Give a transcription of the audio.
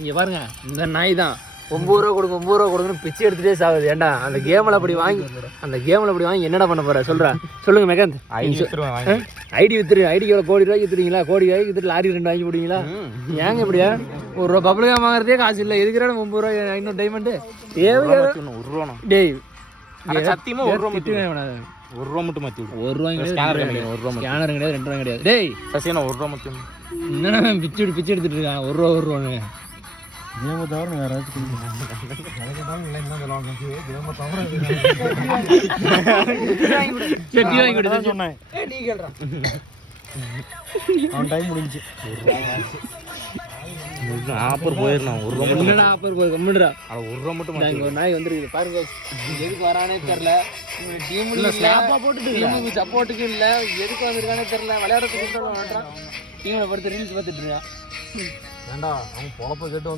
இங்க பாருங்க, இந்த நாய் தான் 9 ரூபா கொடுங்க 9 ரூபா கொடுங்கன்னு பிச்சை எடுத்துட்டே சாகுது. ஏன்டா அந்த கேமில் அப்படி வாங்கி என்னடா பண்ண போற சொல்லுங்க மெகாந்த். ஐடி வித்துரு. ஐடிக்கு எவ்வளோ கோடி ரூபாய்க்கு வித்துறீங்களா? கோடி ரூபாய்க்கு வித்துட்டு லாரி 2 வாங்கி போடுவீங்களா? ஏங்க இப்படியா? ஒரு ரூபா பப்ளிகா வாங்குறதே காசு இல்லை. எதுக்குறா 9 ரூபாய் 500 டைமண்டு தேவையா? டேய் சத்தியமா 1 ரூபா மட்டும் மாத்தி விடு. 1 ரூபாய் ஸ்கேனர் கிடையாது, 2 ரூபாய் கிடையாது. டேய் சசினா 1 ரூபா மட்டும். என்னடா பிச்சை எடுத்துட்டு இருக்கான்? 1 ரூபான்னு தவிர யாராச்சும் சொன்னேன். அவன் டைம் முடிஞ்சு ஆப்பர் போயிடலாம். 1 ரூபா என்னடா ஆப்பர் போய் கம்மிடுறா. 1 ரூபா மட்டும் ஒரு நாய் வந்துருக்கு பாருங்க. எதுக்கு வரானே தெரியல. டீம்ல போட்டு சப்போர்ட்டுக்கு இல்ல, எதுக்கு வந்திருக்கானே தெரியல. விளையாடுறதுக்கு டீம்ல படுத்து ரீல்ஸ் பார்த்துட்டு இருக்கான். வேண்டாம், அவன் பொழப்ப கேட்டு